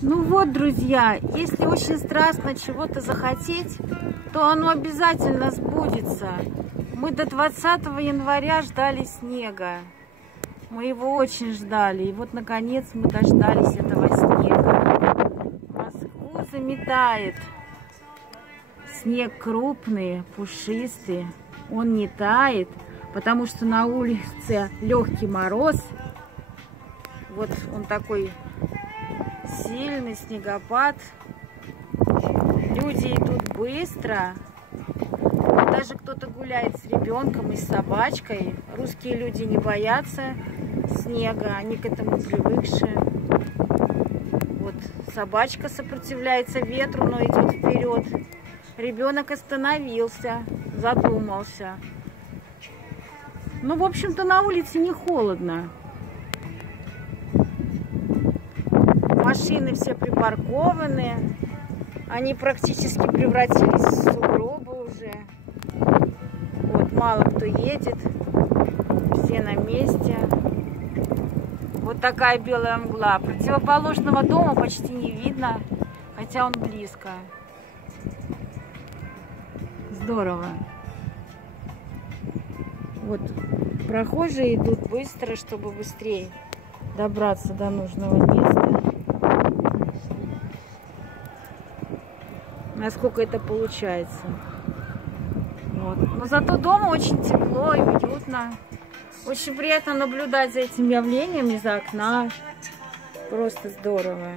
Ну вот, друзья, если очень страстно чего-то захотеть, то оно обязательно сбудется. Мы до 20 января ждали снега. Мы его очень ждали. И вот, наконец, мы дождались этого снега. Москву заметает. Снег крупный, пушистый. Он не тает, потому что на улице легкий мороз. Вот он такой сильный снегопад. Люди идут быстро. Даже кто-то гуляет с ребенком и с собачкой. Русские люди не боятся снега, они к этому привыкшие. Вот собачка сопротивляется ветру, но идет вперед. Ребенок остановился, задумался. Ну, в общем-то, на улице не холодно. Машины все припаркованы. Они практически превратились в сугробы уже. Вот, мало кто едет. Все на месте. Вот такая белая мгла. Противоположного дома почти не видно, хотя он близко. Здорово. Вот, прохожие идут быстро, чтобы быстрее добраться до нужного места. Насколько это получается. Вот. Но зато дома очень тепло и уютно. Очень приятно наблюдать за этим явлением из-за окна. Просто здорово.